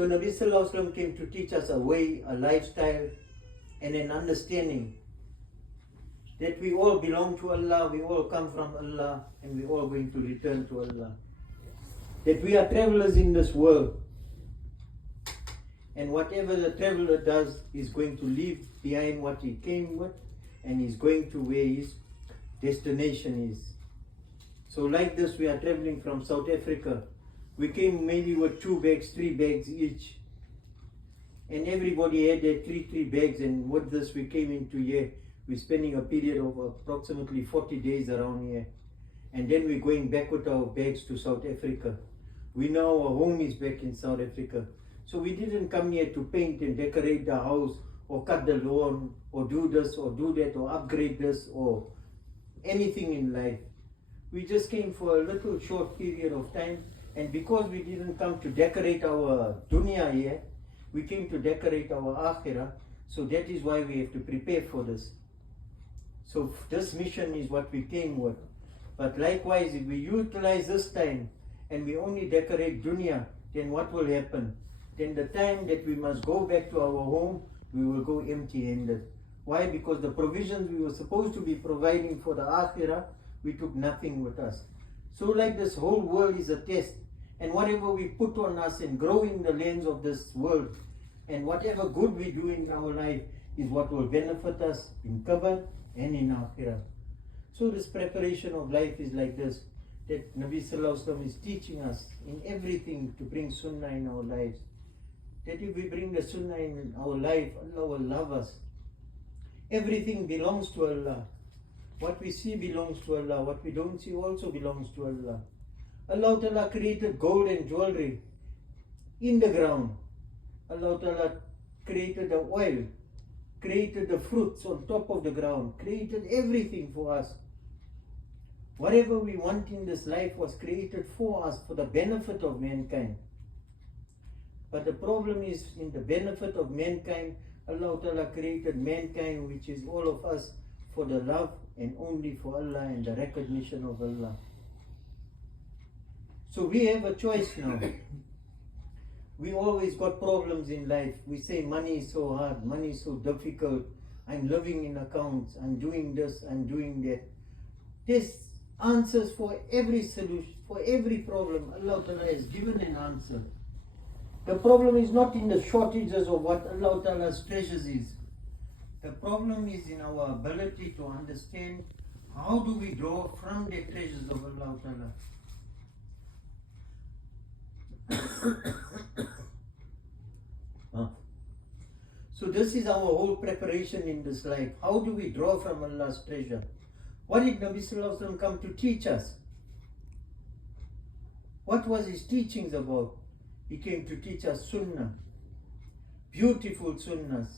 So Nabi Sallallahu Alaihi Wasallam came to teach us a way, a lifestyle, and an understanding that we all belong to Allah, we all come from Allah, and we all going to return to Allah. That we are travelers in this world, and whatever the traveler does is going to leave behind what he came with, and he's going to where his destination is. So like this, we are traveling from South Africa. We came maybe with 2 bags, 3 bags each. And everybody had their three bags, and with this we came into here. We're spending a period of approximately 40 days around here. And then we're going back with our bags to South Africa. We know our home is back in South Africa. So we didn't come here to paint and decorate the house, or cut the lawn, or do this, or do that, or upgrade this, or anything in life. We just came for a little short period of time, and because we didn't come to decorate our dunya here, we came to decorate our akhirah. So that is why we have to prepare for this. So this mission is what we came with. But likewise, if we utilize this time and we only decorate dunya, then what will happen? Then the time that we must go back to our home, we will go empty-handed. Why? Because the provisions we were supposed to be providing for the akhirah, we took nothing with us. So like this whole world is a test, and whatever we put on us and grow in the lands of this world, and whatever good we do in our life is what will benefit us in qabr and in akhirah. So this preparation of life is like this, that Nabi Sallallahu Alaihi Wasallam is teaching us in everything to bring sunnah in our lives. That if we bring the sunnah in our life, Allah will love us. Everything belongs to Allah. What we see belongs to Allah. What we don't see also belongs to Allah. Allah Ta'ala created gold and jewelry in the ground. Allah Ta'ala created the oil, created the fruits on top of the ground, created everything for us. Whatever we want in this life was created for us, for the benefit of mankind. But the problem is, in the benefit of mankind, Allah Ta'ala created mankind, which is all of us, for the love and only for Allah and the recognition of Allah. So we have a choice now. We always got problems in life. We say money is so hard, money is so difficult. I'm living in accounts, I'm doing this, I'm doing that. There's answers for every solution, for every problem. Allah Ta'ala has given an answer. The problem is not in the shortages of what Allah Ta'ala's treasures is. The problem is in our ability to understand how do we draw from the treasures of Allah Ta'ala. So this is our whole preparation in this life. How do we draw from Allah's treasure? What did Nabi Sallallahu Alaihi Wasallam come to teach us? What was his teachings about? He came to teach us sunnah, beautiful sunnahs,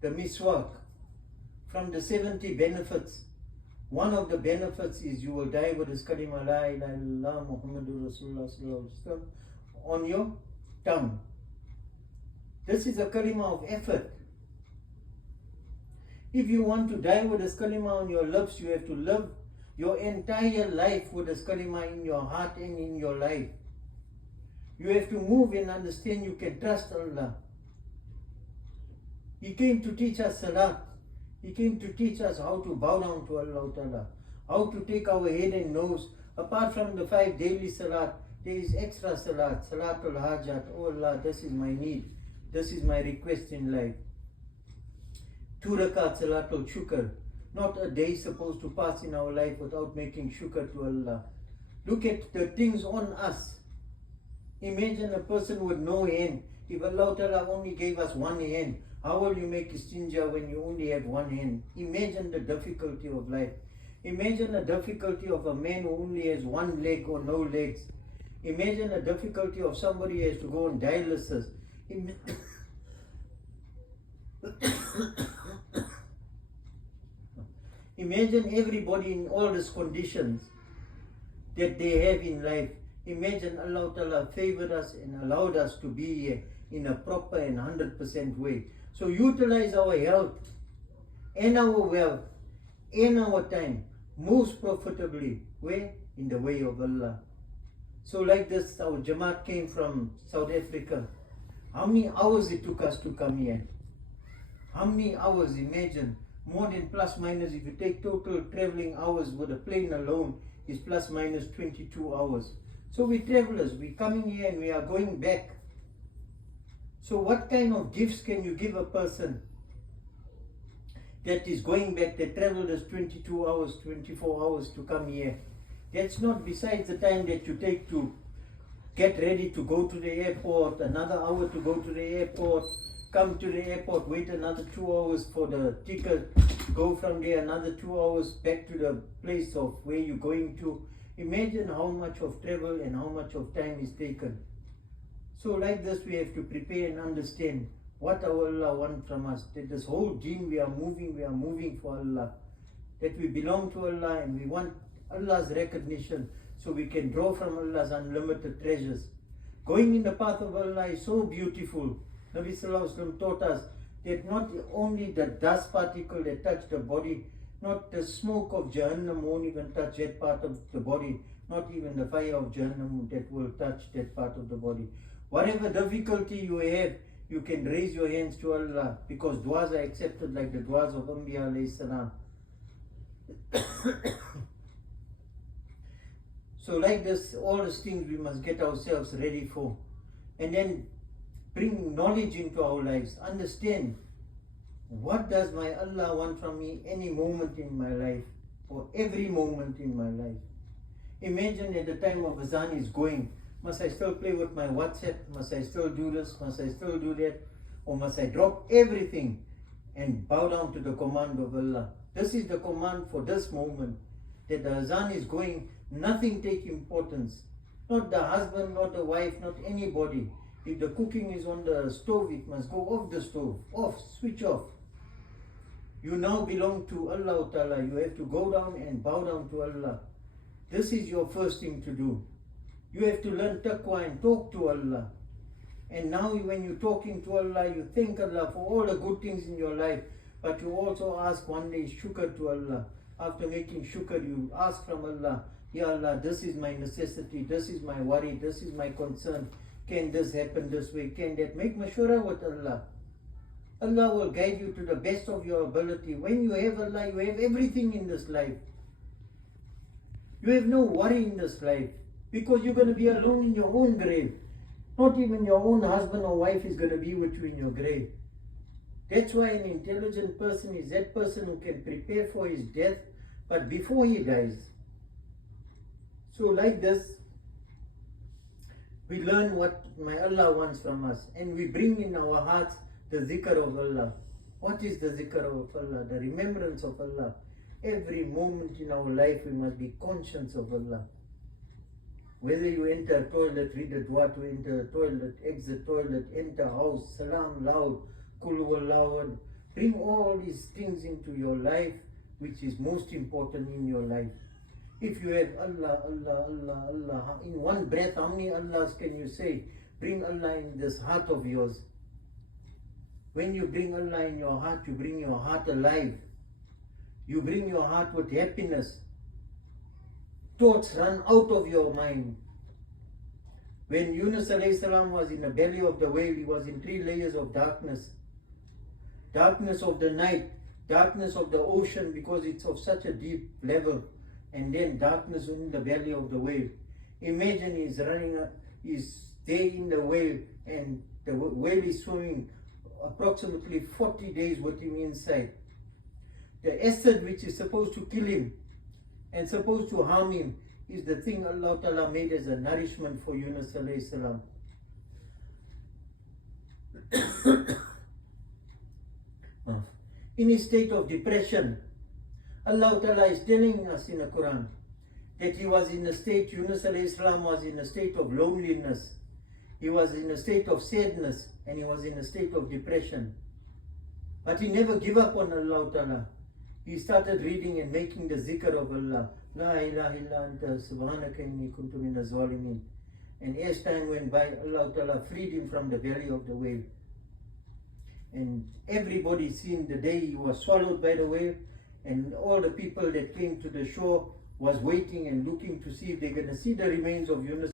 the miswak. From the 70 benefits, one of the benefits is you will die with this kalima la ilaha illallah Muhammadur Rasulullah Sallallahu Alaihi Wasallam on your tongue. This is a kalima of effort. If you want to die with this kalima on your lips, you have to live your entire life with this kalima in your heart and in your life. You have to move and understand you can trust Allah. He came to teach us salat. He came to teach us how to bow down to Allah Ta'ala, how to take our head and nose. Apart from the 5 daily salat, there is extra salat, salatul hajat. Oh Allah, this is my need. This is my request in life. 2 rakat salatul shukr. Not a day supposed to pass in our life without making shukr to Allah. Look at the things on us. Imagine a person with no hand. If Allah Ta'ala only gave us one hand, how will you make istinja when you only have one hand? Imagine the difficulty of life. Imagine the difficulty of a man who only has one leg or no legs. Imagine the difficulty of somebody who has to go on dialysis. Imagine everybody in all these conditions that they have in life. Imagine Allah Ta'ala favored us and allowed us to be here in a proper and 100% way. So utilize our health and our wealth and our time most profitably. Where? In the way of Allah. So like this, our Jamaat came from South Africa. How many hours it took us to come here? How many hours? Imagine. More than plus minus, if you take total traveling hours with a plane alone, is plus minus 22 hours. So we travelers, we coming here and we are going back. So what kind of gifts can you give a person that is going back, that traveled us 22 hours, 24 hours to come here? That's not besides the time that you take to get ready to go to the airport, another hour to go to the airport, come to the airport, wait another 2 hours for the ticket, go from there another 2 hours back to the place of where you're going to. Imagine how much of travel and how much of time is taken. So like this, we have to prepare and understand what our Allah wants from us. That this whole deen we are moving for Allah. That we belong to Allah and we want Allah's recognition so we can draw from Allah's unlimited treasures. Going in the path of Allah is so beautiful. Nabi Sallallahu Alaihi Wasallam taught us that not only the dust particle that touch the body, not the smoke of Jahannam won't even touch that part of the body, not even the fire of Jahannam that will touch that part of the body. Whatever difficulty you have, you can raise your hands to Allah, because du'as are accepted like the du'as of Anbiya alayhi salam. So like this, all these things we must get ourselves ready for. And then bring knowledge into our lives. Understand, what does my Allah want from me any moment in my life, or every moment in my life? Imagine at the time of Azan is going, must I still play with my WhatsApp? Must I still do this? Must I still do that? Or must I drop everything and bow down to the command of Allah? This is the command for this moment, that the Azan is going, nothing take importance. Not the husband, not the wife, not anybody. If the cooking is on the stove, it must go off the stove, off, switch off. You now belong to Allah Ta'ala. You have to go down and bow down to Allah. This is your first thing to do. You have to learn taqwa and talk to Allah. And now when you're talking to Allah, you thank Allah for all the good things in your life. But you also ask one day shukr to Allah. After making shukr, you ask from Allah, Ya Allah, this is my necessity, this is my worry, this is my concern. Can this happen this way? Can that? Make mashwara with Allah. Allah will guide you to the best of your ability. When you have Allah, you have everything in this life. You have no worry in this life, because you're going to be alone in your own grave. Not even your own husband or wife is going to be with you in your grave. That's why an intelligent person is that person who can prepare for his death, but before he dies. So like this, we learn what my Allah wants from us, and we bring in our hearts the zikr of Allah. What is the zikr of Allah? The remembrance of Allah. Every moment in our life we must be conscious of Allah. Whether you enter a toilet, read the dua to enter a toilet, exit toilet, enter house, salam loud, kul huwallahu. Bring all these things into your life, which is most important in your life. If you have Allah, Allah, Allah, Allah, in one breath, how many Allahs can you say? Bring Allah in this heart of yours. When you bring Allah in your heart, you bring your heart alive. You bring your heart with happiness. Thoughts run out of your mind. When Yunus alayhi salam was in the belly of the whale, he was in 3 layers of darkness. Darkness of the night, darkness of the ocean, because it's of such a deep level, and then darkness in the belly of the whale. Imagine he's there in the whale, and the whale is swimming approximately 40 days with him inside. The acid which is supposed to kill him and supposed to harm him is the thing Allah Ta'ala made as a nourishment for Yunus alayhi salam. In his state of depression, Allah Ta'ala is telling us in the Quran that he was in a state, Yunus alayhi salam was in a state of loneliness. He was in a state of sadness, and he was in a state of depression. But he never gave up on Allah Ta'ala. He started reading and making the zikr of Allah. La ilaha illa anta subhanaka inni kuntu minaz zalimin. And as time went by, Allah Ta'ala freed him from the belly of the whale. And everybody seen the day he was swallowed by the whale, and all the people that came to the shore was waiting and looking to see if they're going to see the remains of Yunus